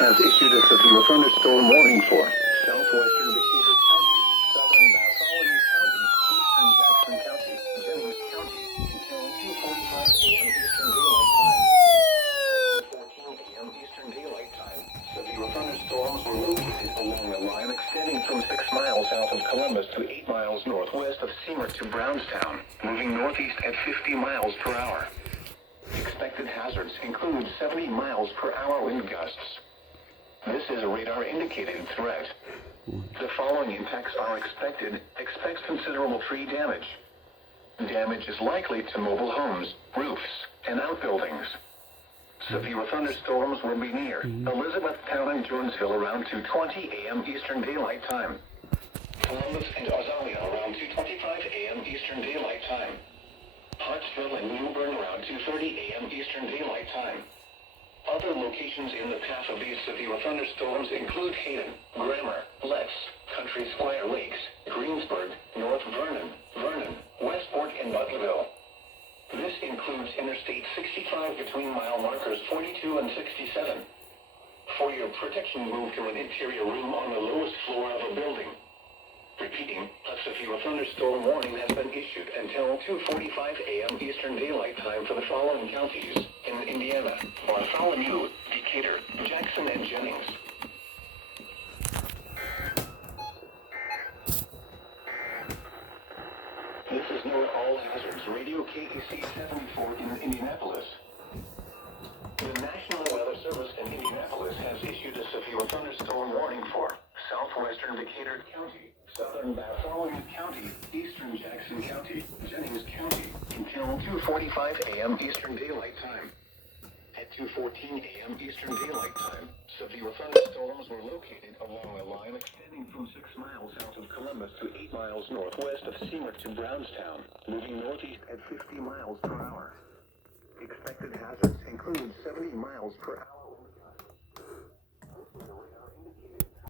has issued a severe thunderstorm warning for southwestern Decatur County, southern Bartholomew County, eastern Jackson County, Jennings County, until 2:45 a.m. Eastern Daylight Time. At 2:14 a.m. Eastern Daylight Time, severe thunderstorms were located along a line extending from 6 miles south of Columbus to 8 miles northwest of Seymour to Brownstown, moving northeast at 50 miles per hour. Expected hazards include 70 miles per hour wind gusts. This is a radar-indicated threat. The following impacts are expected. Expect considerable tree damage. Damage is likely to mobile homes, roofs, and outbuildings. Severe thunderstorms will be near Elizabethtown and Jonesville around 2:20 a.m. Eastern Daylight Time. Columbus and Ozalea around 2:25 a.m. Eastern Daylight Time. Hartsville and Newbern around 2:30 a.m. Eastern Daylight Time. Other locations in the path of these severe thunderstorms include Hayden, Grammar, Letts, Country Squire Lakes, Greensburg, North Vernon, Westport, and Butlerville. This includes Interstate 65 between mile markers 42 and 67. For your protection, move to an interior room on the lowest floor of a building. Repeating, a severe thunderstorm warning has been issued until 2:45 a.m. Eastern Daylight Time for the following counties in Indiana: Bartholomew, Decatur, Jackson, and Jennings. This is NOAA All Hazards Radio KEC 74 in Indianapolis. The National Weather Service in Indianapolis has issued a severe thunderstorm warning for southwestern Decatur County, southern Bartholomew County, eastern Jackson County, Jennings County, until 2:45 a.m. Eastern Daylight Time. At 2:14 a.m. Eastern Daylight Time, severe thunderstorms were located along a line extending from 6 miles south of Columbus to 8 miles northwest of Seymour to Brownstown, moving northeast at 50 miles per hour. Expected hazards include 70 miles per hour